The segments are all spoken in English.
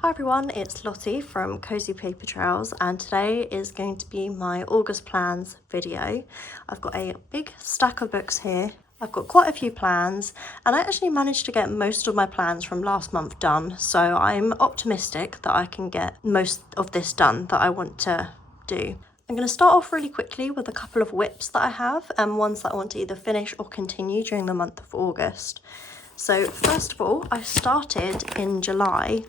Hi everyone, it's Lottie from Cozy Paper Trails, and today is going to be my August plans video. I've got a big stack of books here. I've got quite a few plans, and I actually managed to get most of my plans from last month done, so I'm optimistic that I can get most of this done that I want to do. I'm going to start off really quickly with a couple of whips that I have, and ones that I want to either finish or continue during the month of August. So first of all, I started in July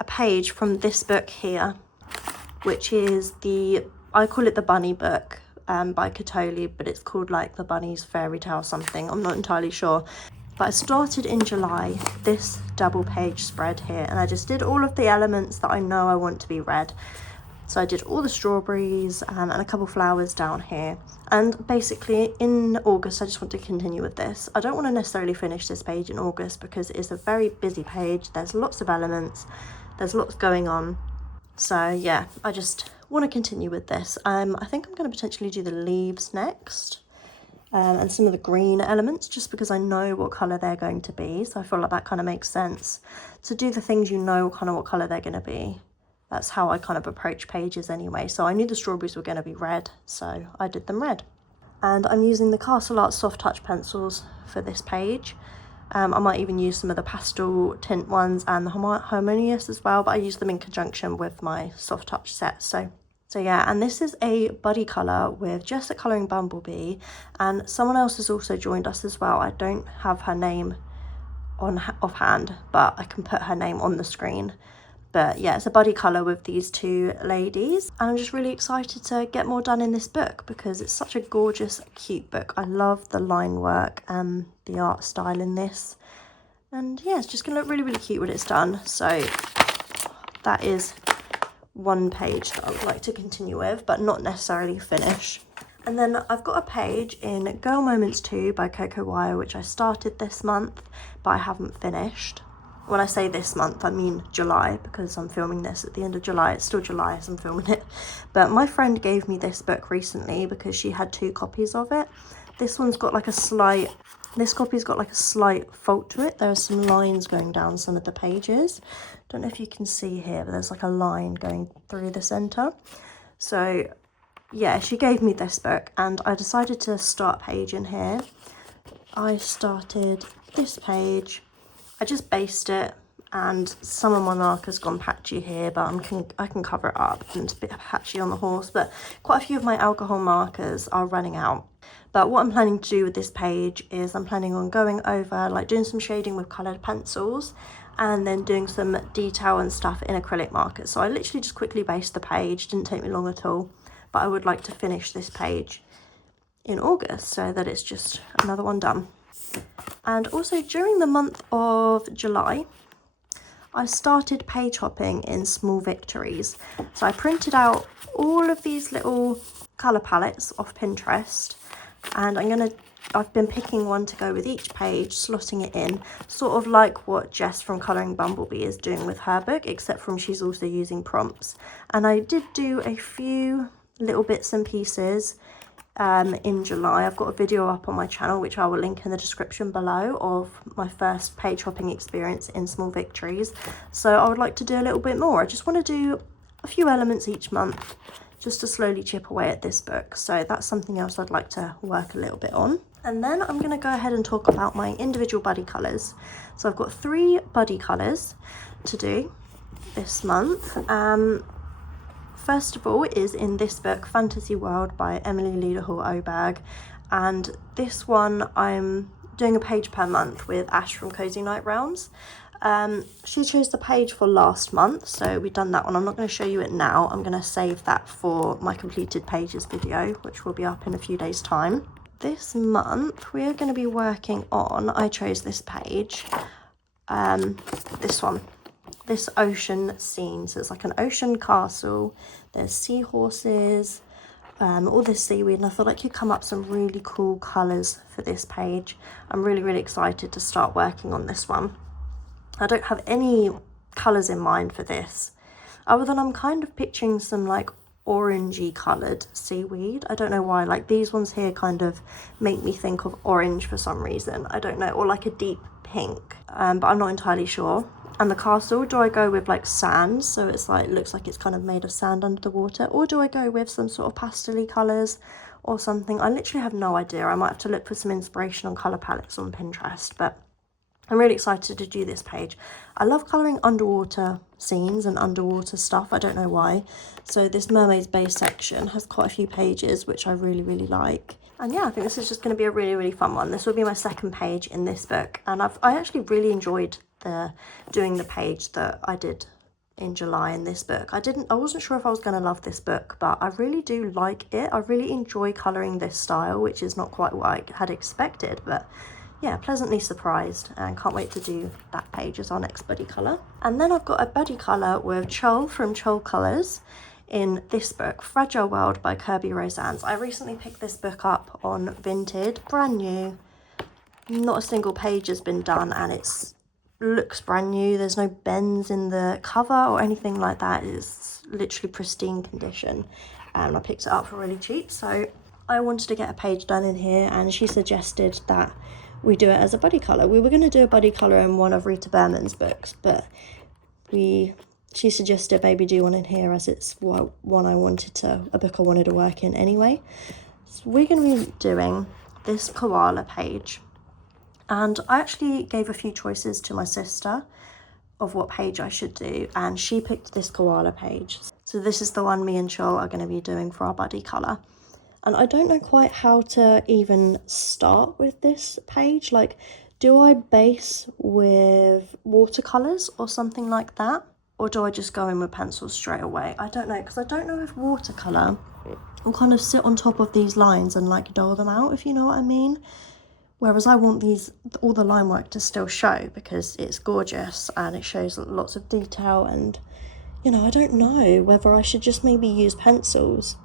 a page from this book here, which is I call it the bunny book by Catoli, but it's called like the bunny's fairy tale something, I'm not entirely sure. But I started in July this double page spread here, and I just did all of the elements that I know I want to be read. So I did all the strawberries and a couple flowers down here, and basically in August I just want to continue with this. I don't want to necessarily finish this page in August because it's a very busy page, there's lots of elements, there's lots going on. So yeah, I just want to continue with this. I think I'm going to potentially do the leaves next, and some of the green elements, just because I know what colour they're going to be. So I feel like that kind of makes sense to do the things you know kind of what colour they're going to be. That's how I kind of approach pages anyway. So I knew the strawberries were going to be red, so I did them red. And I'm using the Castle Art soft touch pencils for this page. I might even use some of the pastel tint ones and the harmonious as well, but I use them in conjunction with my soft touch set. So yeah, and this is a buddy colour with Jess at Colouring Bumblebee, and someone else has also joined us as well. I don't have her name offhand, but I can put her name on the screen. But yeah, it's a buddy colour with these two ladies, and I'm just really excited to get more done in this book because it's such a gorgeous, cute book. I love the line work and the art style in this, and yeah, it's just gonna look really, really cute when it's done. So that is one page that I would like to continue with, but not necessarily finish. And then I've got a page in Girl Moments 2 by Coco Wire, which I started this month, but I haven't finished. When I say this month, I mean July, because I'm filming this at the end of July. It's still July as I'm filming it. But my friend gave me this book recently because she had 2 copies of it. This copy's got like a slight fault to it. There are some lines going down some of the pages. Don't know if you can see here, but there's like a line going through the center. So yeah, she gave me this book and I decided to start a page in here. I started this page. I just based it, and some of my markers gone patchy here, but I can cover it up, and it's a bit patchy on the horse, but quite a few of my alcohol markers are running out. But what I'm planning to do with this page is I'm planning on going over, like doing some shading with coloured pencils, and then doing some detail and stuff in acrylic markers. So I literally just quickly based the page, didn't take me long at all, but I would like to finish this page in August so that it's just another one done. And also during the month of July, I started page hopping in Small Victories. So I printed out all of these little colour palettes off Pinterest, and I've been picking one to go with each page, slotting it in, sort of like what Jess from Colouring Bumblebee is doing with her book, except from she's also using prompts. And I did do a few little bits and pieces in July. I've got a video up on my channel which I will link in the description below of my first page hopping experience in Small Victories. So I would like to do a little bit more. I just want to do a few elements each month just to slowly chip away at this book. So that's something else I'd like to work a little bit on. And then I'm going to go ahead and talk about my individual buddy colours. So I've got 3 buddy colours to do this month. First of all is in this book, Fantasy World by Emily Leaderhall-Oberg, and this one I'm doing a page per month with Ash from Cozy Night Realms. She chose the page for last month, so we've done that one. I'm not going to show you it now. I'm going to save that for my completed pages video, which will be up in a few days' time. This month we're going to be working on, I chose this page, this one. This ocean scene. So it's like an ocean castle, there's seahorses, all this seaweed, and I thought I could come up some really cool colours for this page. I'm really, really excited to start working on this one. I don't have any colours in mind for this, other than I'm kind of picturing some like orangey coloured seaweed. I don't know why, like these ones here kind of make me think of orange for some reason. I don't know, or like a deep pink, but I'm not entirely sure. And the castle, do I go with like sand, so it's like, looks like it's kind of made of sand under the water, or do I go with some sort of pastel-y colours or something? I literally have no idea. I might have to look for some inspiration on colour palettes on Pinterest, but I'm really excited to do this page. I love colouring underwater scenes and underwater stuff, I don't know why. So this Mermaid's Bay section has quite a few pages, which I really, really like. And yeah, I think this is just going to be a really, really fun one. This will be my second page in this book, and I actually really enjoyed doing the page that I did in July in this book. I wasn't sure if I was going to love this book, but I really do like it. I really enjoy colouring this style, which is not quite what I had expected, but yeah, pleasantly surprised, and can't wait to do that page as our next buddy colour. And then I've got a buddy colour with Chol from Chol Colours in this book, Fragile World by Kirby Rosannes. I recently picked this book up on Vinted, brand new. Not a single page has been done, and it's looks brand new. There's no bends in the cover or anything like that. It's literally pristine condition, and I picked it up for really cheap. So I wanted to get a page done in here, and she suggested that we do it as a buddy colour. We were going to do a buddy colour in one of Rita Berman's books, but she suggested maybe do one in here, as it's a book I wanted to work in anyway. So we're going to be doing this koala page, and I actually gave a few choices to my sister of what page I should do, and she picked this koala page. So this is the one me and Chol are going to be doing for our buddy colour. And I don't know quite how to even start with this page. Like, do I base with watercolours or something like that? Or do I just go in with pencils straight away? I don't know, because I don't know if watercolour will kind of sit on top of these lines and like dull them out, if you know what I mean. Whereas I want all the line work to still show, because it's gorgeous and it shows lots of detail. And, you know, I don't know whether I should just maybe use pencils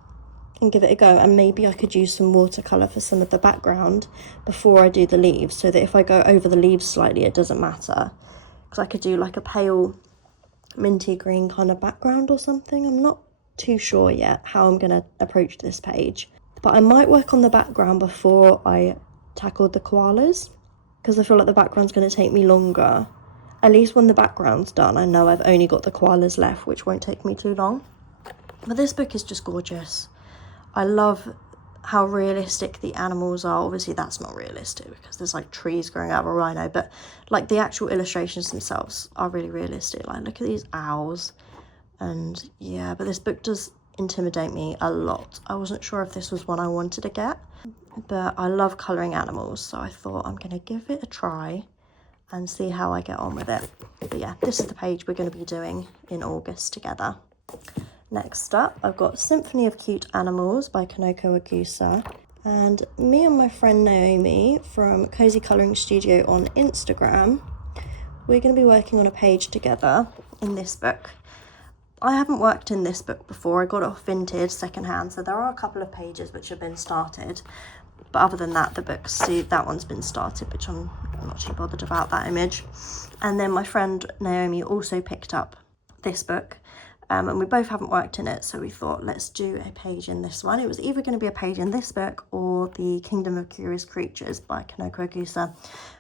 and give it a go, and maybe I could use some watercolour for some of the background before I do the leaves, so that if I go over the leaves slightly it doesn't matter, because I could do like a pale minty green kind of background or something. I'm not too sure yet how I'm going to approach this page, but I might work on the background before I tackle the koalas, because I feel like the background's going to take me longer. At least when the background's done, I know I've only got the koalas left, which won't take me too long. But this book is just gorgeous. I love how realistic the animals are. Obviously that's not realistic because there's like trees growing out of a rhino, but like the actual illustrations themselves are really realistic. Like, look at these owls. And yeah, but this book does intimidate me a lot. I wasn't sure if this was one I wanted to get, but I love colouring animals, so I thought I'm going to give it a try and see how I get on with it. But yeah, this is the page we're going to be doing in August together. Next up, I've got Symphony of Cute Animals by Kanoko Egusa. And me and my friend Naomi from Cozy Colouring Studio on Instagram, we're going to be working on a page together in this book. I haven't worked in this book before. I got it off Vinted secondhand, so there are a couple of pages which have been started. But other than that, the books, see, that one's been started, which I'm not too bothered about that image. And then my friend Naomi also picked up this book. And we both haven't worked in it, so we thought, let's do a page in this one. It was either going to be a page in this book or The Kingdom of Curious Creatures by Kanoko Egusa.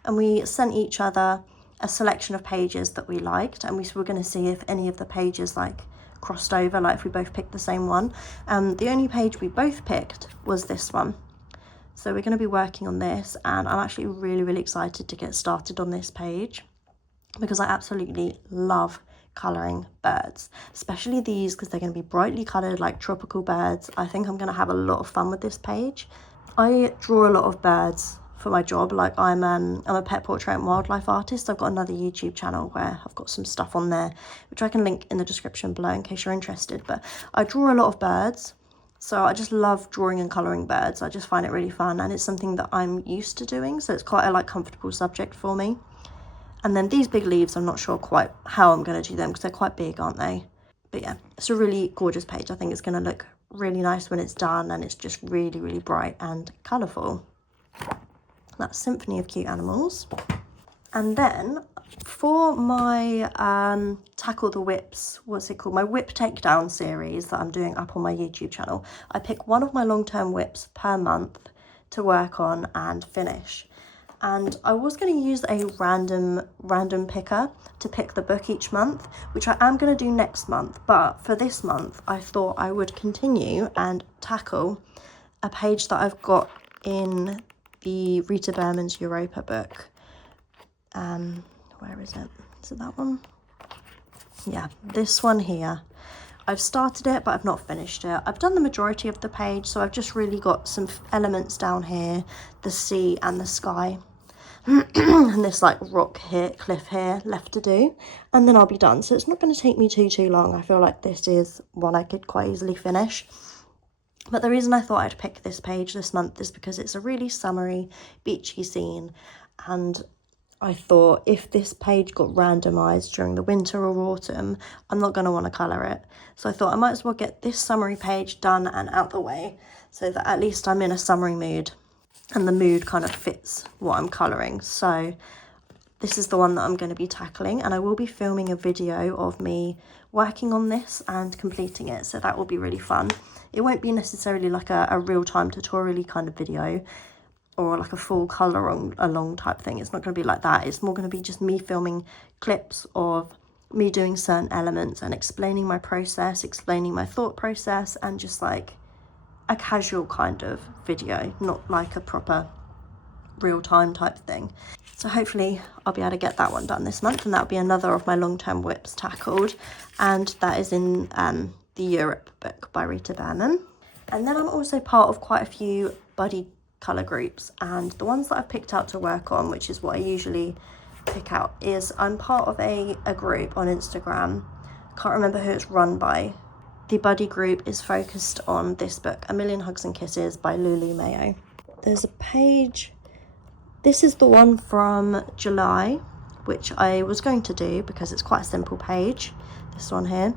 And we sent each other a selection of pages that we liked, and we were going to see if any of the pages like crossed over, like if we both picked the same one. The only page we both picked was this one. So we're going to be working on this, and I'm actually really, really excited to get started on this page, because I absolutely love colouring birds, especially these, because they're going to be brightly coloured like tropical birds. I think I'm going to have a lot of fun with this page. I draw a lot of birds for my job. Like I'm a pet portrait and wildlife artist. I've got another YouTube channel where I've got some stuff on there, which I can link in the description below in case you're interested. But I draw a lot of birds, so I just love drawing and colouring birds. I just find it really fun, and it's something that I'm used to doing, so it's quite a comfortable subject for me. And then these big leaves, I'm not sure quite how I'm going to do them, because they're quite big, aren't they? But yeah, it's a really gorgeous page. I think it's going to look really nice when it's done, and it's just really, really bright and colourful. That's Symphony of Cute Animals. And then for my Tackle the Whips, what's it called? My whip takedown series that I'm doing up on my YouTube channel. I pick one of my long-term whips per month to work on and finish. and I was going to use a random picker to pick the book each month, which I am going to do next month, but for this month I thought I would continue and tackle a page that I've got in the Rita Berman's Europa book. Where is it? Is it that one? Yeah, this one here. I've started it, but I've not finished it. I've done the majority of the page, so I've just really got some elements down here, the sea and the sky, and this like rock here, cliff here left to do, and then I'll be done. So it's not going to take me too long. I feel like this is one I could quite easily finish. But the reason I thought I'd pick this page this month is because it's a really summery, beachy scene, and I thought if this page got randomised during the winter or autumn, I'm not going to want to colour it. So I thought I might as well get this summery page done and out the way, so that at least I'm in a summery mood and the mood kind of fits what I'm colouring. So this is the one that I'm going to be tackling, and I will be filming a video of me working on this and completing it, so that will be really fun. It won't be necessarily like a real-time tutorial-y kind of video, or like a full colour along type thing. It's not going to be like that. It's more going to be just me filming clips of me doing certain elements and explaining my process, explaining my thought process, and just like a casual kind of video, not like a proper real-time type thing. So hopefully I'll be able to get that one done this month, and that'll be another of my long-term whips tackled, and that is in the Europe book by Rita Berman. And then I'm also part of quite a few buddy colour groups, and the ones that I've picked out to work on, which is what I usually pick out, is I'm part of a group on Instagram. Can't remember who it's run by. The buddy group is focused on this book, A Million Hugs and Kisses by Lulu Mayo. There's a page, this is the one from July, which I was going to do because it's quite a simple page, this one here,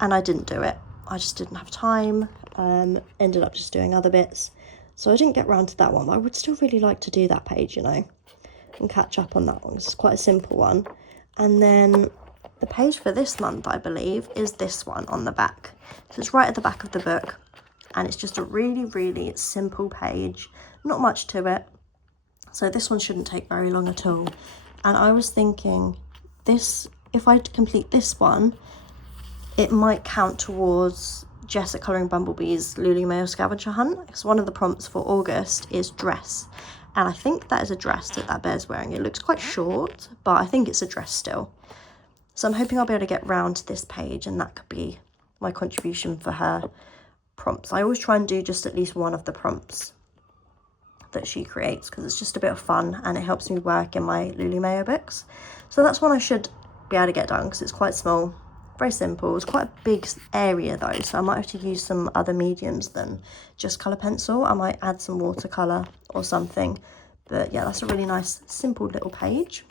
and I didn't do it. I just didn't have time, ended up just doing other bits. So I didn't get round to that one, but I would still really like to do that page, you know, and catch up on that one. It's quite a simple one. And then the page for this month, I believe, is this one on the back. So it's right at the back of the book, and it's just a really simple page, not much to it. So this one shouldn't take very long at all. And I was thinking, this, if I complete this one, it might count towards Jess at Colouring Bumblebee's Lulu Mayo scavenger hunt, because one of the prompts for August is dress, and I think that is a dress that bear's wearing. It looks quite short, but I think it's a dress still. So I'm hoping I'll be able to get round to this page, and that could be my contribution for her prompts. I always try and do just at least one of the prompts that she creates, because it's just a bit of fun and it helps me work in my Lulu Mayo books. So that's one I should be able to get done, because it's quite small. Very simple. It's quite a big area though, so I might have to use some other mediums than just colour pencil. I might add some watercolour or something. But yeah, that's a really nice, simple little page.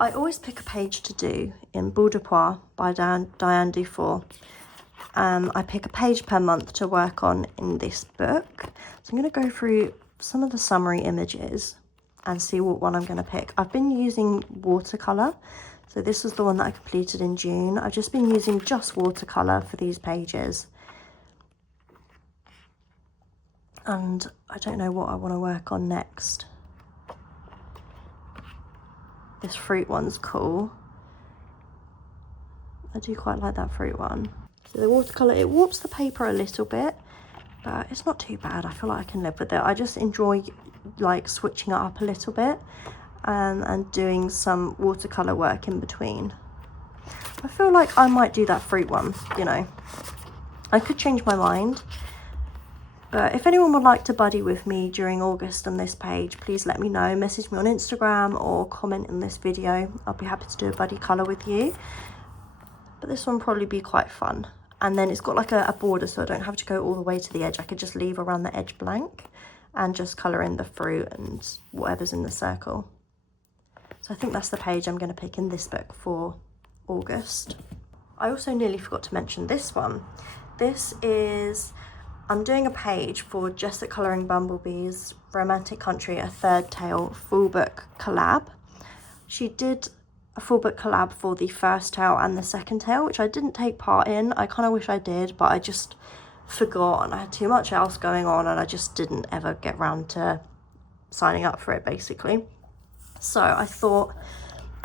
I always pick a page to do in Boule de Poire by Diane Dufour. I pick a page per month to work on in this book. So I'm going to go through some of the summary images and see what one I'm going to pick. I've been using watercolour. So this is the one that I completed in June. I've just been using just watercolour for these pages. And I don't know what I want to work on next. This fruit one's cool. I do quite like that fruit one. So the watercolour, it warps the paper a little bit, but it's not too bad. I feel like I can live with it. I just enjoy like switching it up a little bit. And doing some watercolour work in between. I feel like I might do that fruit one, you know. I could change my mind, but if anyone would like to buddy with me during August on this page, please let me know. Message me on Instagram or comment in this video. I'll be happy to do a buddy colour with you. But this one will probably be quite fun. And then it's got like a border, so I don't have to go all the way to the edge. I could just leave around the edge blank and just colour in the fruit and whatever's in the circle. So I think that's the page I'm going to pick in this book for August. I also nearly forgot to mention this one. This is, I'm doing a page for Jess at Colouring Bumblebee's Romantic Country, a third tale full book collab. She did a full book collab for the first tale and the second tale, which I didn't take part in. I kind of wish I did, but I just forgot and I had too much else going on, and I just didn't ever get round to signing up for it basically. So I thought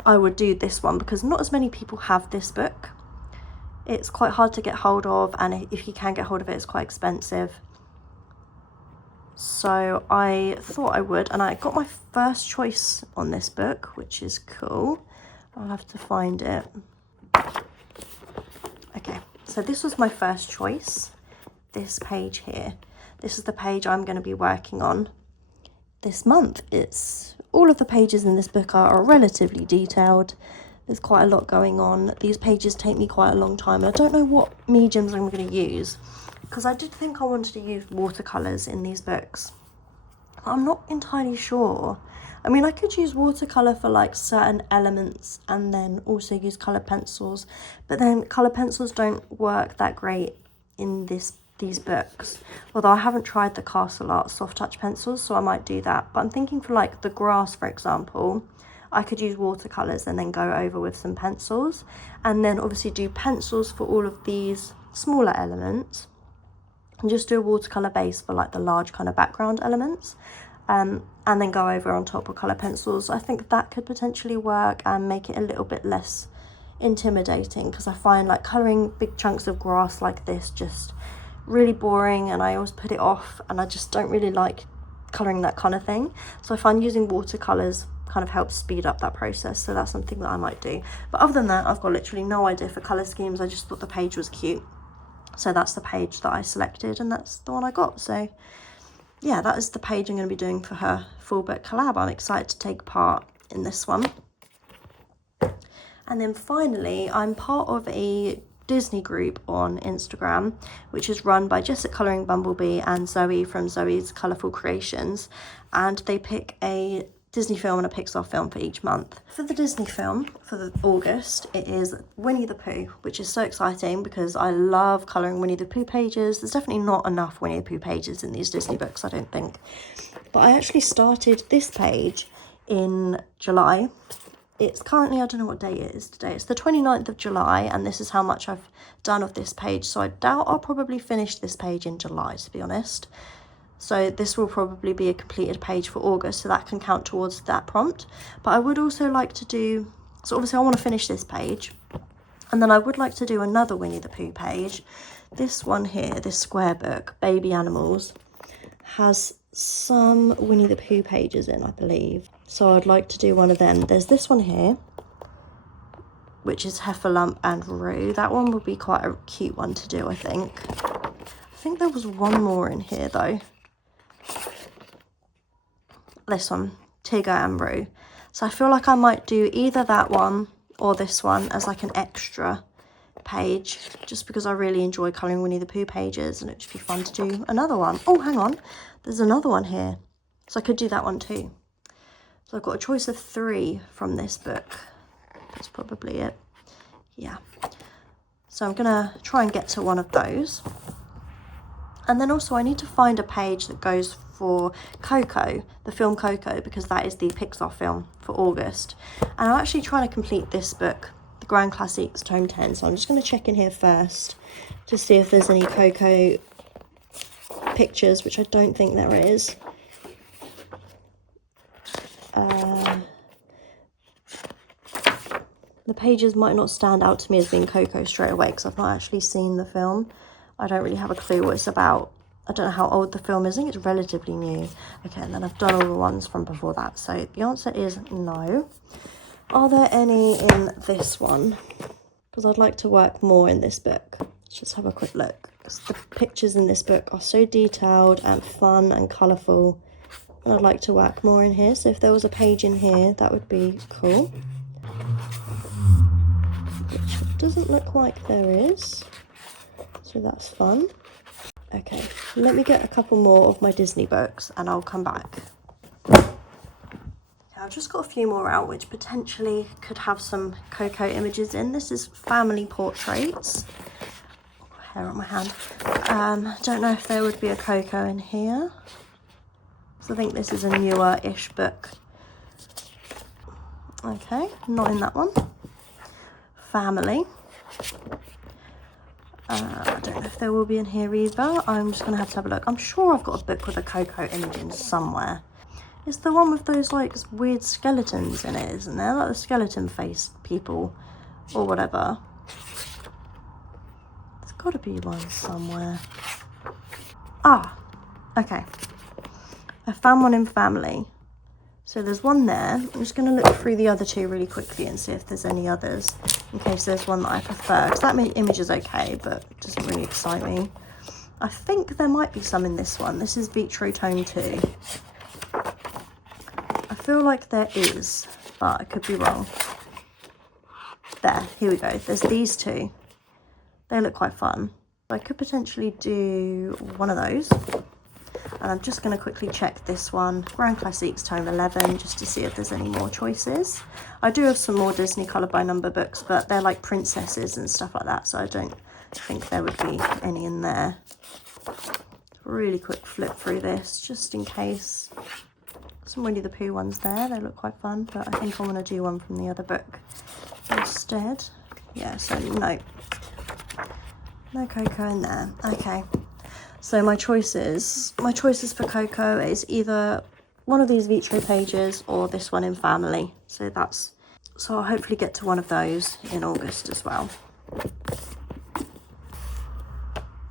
I would do this one because not as many people have this book. It's quite hard to get hold of, and if you can get hold of it, it's quite expensive. So I thought I would, and I got my first choice on this book, which is cool. I'll have to find it. Okay, so this was my first choice, this page here. This is the page I'm going to be working on this month. All of the pages in this book are relatively detailed. There's quite a lot going on. These pages take me quite a long time, and I don't know what mediums I'm going to use, because I did think I wanted to use watercolours in these books. I'm not entirely sure. I mean, I could use watercolour for like certain elements and then also use coloured pencils, but then coloured pencils don't work that great in these books. Although I haven't tried the Castle Art soft touch pencils, so I might do that. But I'm thinking for like the grass, for example, I could use watercolours and then go over with some pencils, and then obviously do pencils for all of these smaller elements, and just do a watercolour base for like the large kind of background elements, and then go over on top with colour pencils. I think that could potentially work and make it a little bit less intimidating, because I find like colouring big chunks of grass like this just really boring, and I always put it off, and I just don't really like colouring that kind of thing. So I find using watercolours kind of helps speed up that process, so that's something that I might do. But other than that, I've got literally no idea for colour schemes. I just thought the page was cute, so that's the page that I selected, and that's the one I got. So yeah, that is the page I'm going to be doing for her full book collab. I'm excited to take part in this one. And then finally, I'm part of a Disney group on Instagram, which is run by Jessica Colouring Bumblebee and Zoe from Zoe's Colourful Creations, and they pick a Disney film and a Pixar film for each month. For the Disney film for August, it is Winnie the Pooh, which is so exciting because I love colouring Winnie the Pooh pages. There's definitely not enough Winnie the Pooh pages in these Disney books, I don't think. But I actually started this page in July. It's currently, I don't know what day it is today. It's the 29th of July, and this is how much I've done of this page. So I doubt I'll probably finish this page in July, to be honest. So this will probably be a completed page for August, so that can count towards that prompt. But I would also like to do, so obviously I want to finish this page, and then I would like to do another Winnie the Pooh page. This one here, this square book, Baby Animals, has some Winnie the Pooh pages in, I believe. So I'd like to do one of them. There's this one here, which is Heffalump and Roo. That one would be quite a cute one to do, I think. I think there was one more in here though. This one, Tigger and Roo. So I feel like I might do either that one or this one as like an extra page, just because I really enjoy colouring Winnie the Pooh pages, and it'd just be fun to do another one. Oh, hang on, there's another one here, so I could do that one too. So I've got a choice of 3 from this book. That's probably it. Yeah. So I'm gonna try and get to one of those. And then also I need to find a page that goes for Coco, the film Coco, because that is the Pixar film for August. And I'm actually trying to complete this book, the Grand Classics Tome 10. So I'm just going to check in here first to see if there's any Coco pictures, which I don't think there is. The pages might not stand out to me as being Coco straight away because I've not actually seen the film. I don't really have a clue what it's about. I don't know how old the film is. I think it's relatively new. Okay, and then I've done all the ones from before that. So the answer is no. Are there any in this one? Because I'd like to work more in this book. Let's just have a quick look. The pictures in this book are so detailed and fun and colourful. And I'd like to work more in here. So if there was a page in here, that would be cool. Which doesn't look like there is. So that's fun. Okay, let me get a couple more of my Disney books and I'll come back. I've just got a few more out which potentially could have some Coco images in. This is Family Portraits. Oh, hair on my hand. Don't know if there would be a Coco in here. So I think this is a newer-ish book. Okay, not in that one. Family. I don't know if there will be in here either. I'm just going to have a look. I'm sure I've got a book with a Coco image in somewhere. It's the one with those like weird skeletons in it, isn't there? Like the skeleton face people or whatever. There's got to be one somewhere. Ah, okay. I found one in family. So there's one there. I'm just going to look through the other two really quickly and see if there's any others, in case there's one that I prefer. Because that image is okay, but it doesn't really excite me. I think there might be some in this one. This is Vitro Tone 2. I feel like there is, but I could be wrong. There, here we go. There's these two. They look quite fun. I could potentially do one of those. And I'm just going to quickly check this one, Grand Classics Tome 11, just to see if there's any more choices. I do have some more Disney Colour by Number books, but they're like princesses and stuff like that, so I don't think there would be any in there. Really quick flip through this, just in case. Some Winnie the Pooh ones there, they look quite fun, but I think I want to do one from the other book instead. Yeah, so no Coco in there. Okay. So my choices for Coco is either one of these Vitro pages or this one in family. So I'll hopefully get to one of those in August as well.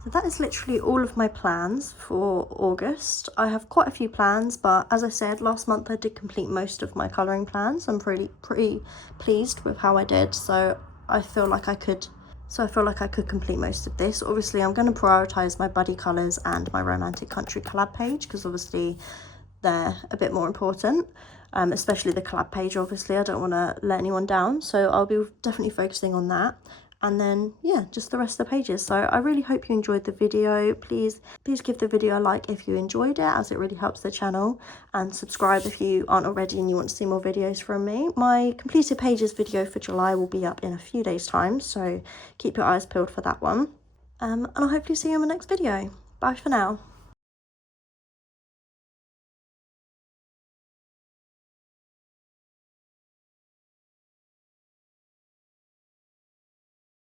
So that is literally all of my plans for August. I have quite a few plans, but as I said, last month I did complete most of my colouring plans. I'm pretty pleased with how I did. So I feel like I could complete most of this. Obviously, I'm going to prioritise my buddy colours and my romantic country collab page, because obviously they're a bit more important, especially the collab page. Obviously, I don't want to let anyone down, so I'll be definitely focusing on that. And then, yeah, just the rest of the pages. So I really hope you enjoyed the video. Please give the video a like if you enjoyed it, as it really helps the channel. And subscribe if you aren't already and you want to see more videos from me. My completed pages video for July will be up in a few days' time, so keep your eyes peeled for that one. And I'll hopefully see you in my next video. Bye for now.